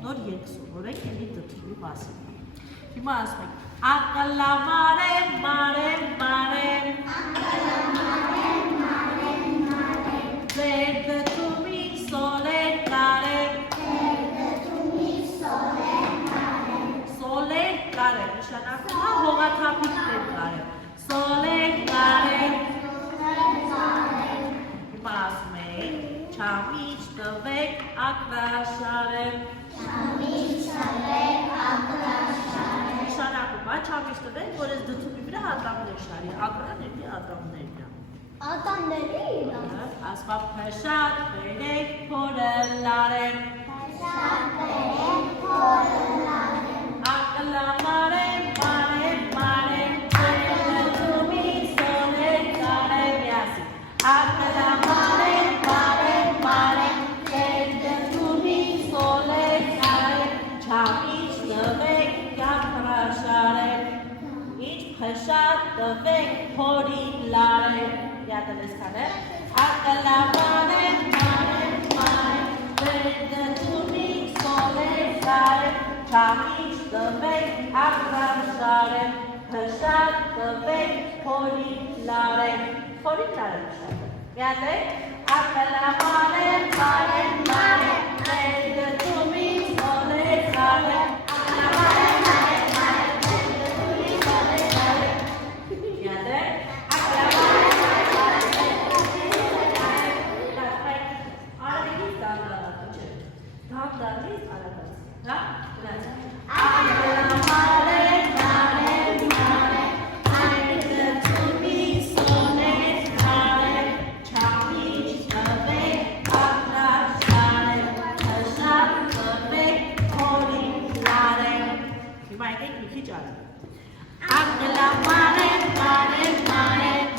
Nor երկսովորեք էլի դդրի մասին։ Հիմա ասում ենք ակլամարեմ, մարեմ, մարեմ ձեր դդումիկ սոլեր կարեմ Սոլեր կարեմ, նշանակում է հողաթափիկներ կարեմ Սոլեր կարեմ Հիմա ասում ենք Չամիչ տվեք ակրաշարեմ Նշանակում է չամիչ տվեք, որ ես դդումի վրա ատամներ շարի, ակրան էլի ատամներն է Ատամների Ասվա փշատ բերեք փորը լարեմ Ակլամարեմ, մարեմ, մարեմ Դդումի սոլեր կարեմ յասի Ակլամարեմ, մարեմ, մարեմ Դդումի սոլեր կարեմ Չամիչ տվեք յակրաշարեմ Ինչ փշատ տվեք փորի լարեմ Յատելես կանեմ Ակլամարեմ, մարեմ, մարեմ Դդումի սոլեր կարեմ Չամիչ տվեք ակրաշարեմ Փշատ տվեք փորի լարեմ Փորի լարեմ Յատեք Ակլամարեմ, մարեմ, մարեմ Դդումի սոլեր կարեմ Ակլամարեմ, մարեմ, մարեմ Դդումի սոլեր կարեմ Յատեք Ակլամարեմ, մարեմ, մարեմ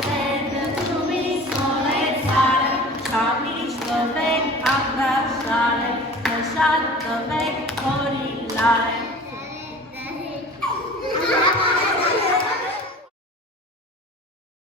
Դդումի սոլեր կարեմ Չամիչ տվեք ակրաշարեմ Փշատ տվեք փորի լարեմ